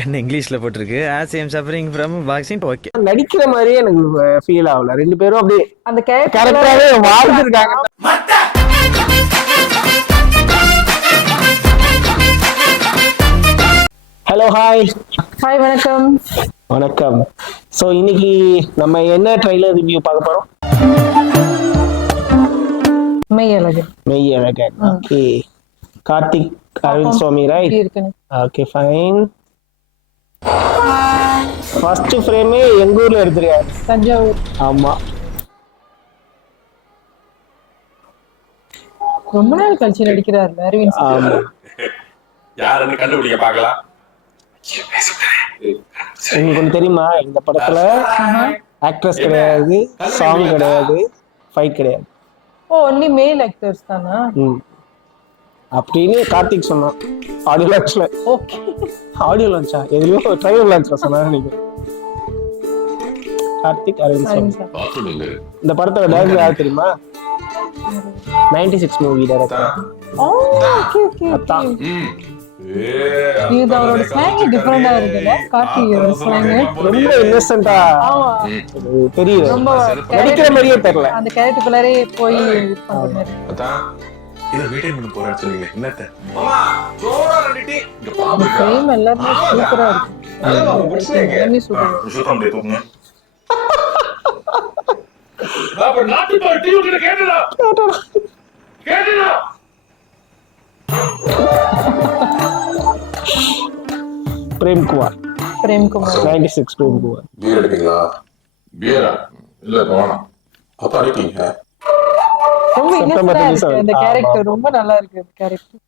என்ன இங்கிலீஷ்ல போட்டிருக்கு as I am suffering from vaccine. Okay, நடிக்கிற மாதிரியே எனக்கு ஃபீல் ஆகல. ரெண்டு பேரும் அப்படியே அந்த கரெக்டாவே வாழ்ந்துருக்காங்க. Hello, hi. ஹாய், வணக்கம். வணக்கம். ஸோ இன்னைக்கு நம்ம என்ன ட்ரைலர் ரிவ்யூ பார்க்க போறோம்? மெய்யழகன். மெய்யழகன். ஓகே. கார்த்திக் அரவிந்த் சுவாமி, ரைட்? Okay, fine. ஃபர்ஸ்ட் ஃப்ரேமே எங்க ஊர்ல எடுத்துருக்காரு, தஞ்சாவூர். ஆமா. ரொம்ப நாள் கழிச்சு நடிக்கிறார் அரவிந்த். ஆமா. யாருன்னு கண்டுபிடிக்க பார்க்கலாம். உங்களுக்கு ஒன்று தெரியுமா, இந்த படத்துல ஆக்ட்ரஸ் கிடையாது, சாங் கிடையாது, ஃபைட் கிடையாது. ஓ, ஒன்லி மேல் ஆக்டர்ஸ் தானா? அப்படின்னு கார்த்திக் சொன்னான் ஆடியோ லான்ச்ல. ஓகே, ஆடியோ லான்ச்சா எதுலயோ ட்ரைலர் லான்ச்ல சொன்னாரு நீங்க. கார்த்திக் அரவிந்த் சுவாமி. இந்த படத்தோட டைரக்டர் யார் தெரியுமா? 96 மூவி டைரக்டர். ஓ, ஓகே ஓகே ஓகே. இது அவரோட ஸ்லாங் டிஃபரெண்டா இருக்குல்ல, கார்த்தியோட ஸ்லாங் ரொம்ப இன்னசென்ட்டா. ஆமா, தெரியுது. ரொம்ப நடிக்கிற மாதிரியே தெரியல. அந்த கேரக்டருக்குள்ளே போய் பண்றாரு. அதான் இத வீடியோ பண்ண போறேன்னு சொன்னீங்க. என்னத்த மாமா ஜோரா ரெடி இங்க பாம்பு இந்த ஃப்ரேம் எல்லாமே சூப்பரா இருக்கு. எல்லாமே சூப்பரா இருக்கு. சுத்தம் பண்ணி தூங்க. பாப்பா நாட்டு பால் டிவி கிட்ட கேட்டடா. கேட்டடா. பிரேம்குமார். 96 பிரேம்குமார். பீர் எடுப்பீங்களா? பீரா? இல்ல வேணாம். அப்ப அடிப்பீங்க. ரொம்ப இன்னசென்ட்டா இருக்கு அந்த கேரக்டர். ரொம்ப நல்லா இருக்கு அந்த character.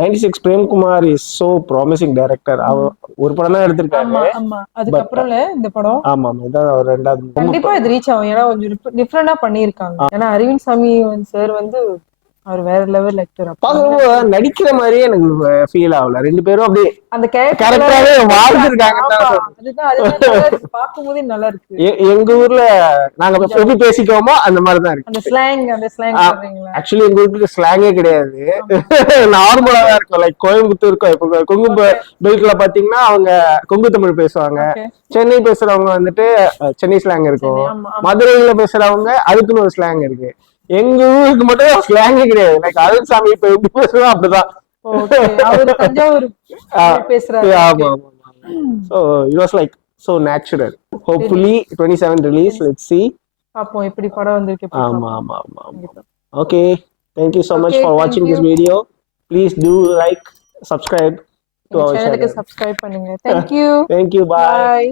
96 Premkumar is so promising director. அவர் ஒரு படம் தான் எடுத்திருக்காரு. ஆமா, அதுக்கு அப்புறம்ல இந்த படம். ஆமா, இதான் அவர் ரெண்டாவது. கண்டிப்பா இது ரீச் ஆகும். ஏன்னா கொஞ்சம் டிஃபரெண்டா பண்ணிருக்காங்க. ஏன்னா அரவிந்த் சாமி சார் வந்து அவர் வேற லெவல் ஆக்டர். பாக்கும்போது நடிக்கிற மாதிரியே எனக்கு ஃபீல் ஆகல. ரெண்டு பேரும் அப்படியே அந்த கரெக்டாவே வாழ்ந்துருக்காங்க. பாக்கும்போதே நல்லா இருக்கு. எங்க ஊர்ல நாங்க எப்படி பேசிக்கோமோ அந்த மாதிரிதான் இருக்கு. அந்த ஸ்லாங் சொல்றீங்களா? ஆக்சுவலி எங்க ஊருக்கு ஸ்லாங்கே கிடையாது, நார்மலா தான் இருக்கும். லைக் கோயம்புத்தூர் இப்போ கொங்கு பெல்ட்ல பாத்தீங்கன்னா அவங்க கொங்கு தமிழ் பேசுவாங்க. சென்னை பேசுறவங்க வந்துட்டு சென்னை ஸ்லாங் இருக்கும். மதுரையில பேசுறவங்க அதுக்குன்னு ஒரு ஸ்லாங் இருக்கு. எங்க ஊருக்கு மட்டும் ஸ்லாங்கே கிடையாது. லைக் அரவிந்த் சாமி இப்ப எப்படி பேசுறோம் அப்படிதான். So it was like so natural. Hopefully 27 release. Let's see. பாப்போம் எப்படி படம் வந்திருக்கு. ஆமா. Okay, thank you so much for watching this video. Please do like, subscribe to our channel. Subscribe பண்ணுங்க. Thank you. Thank you. Bye.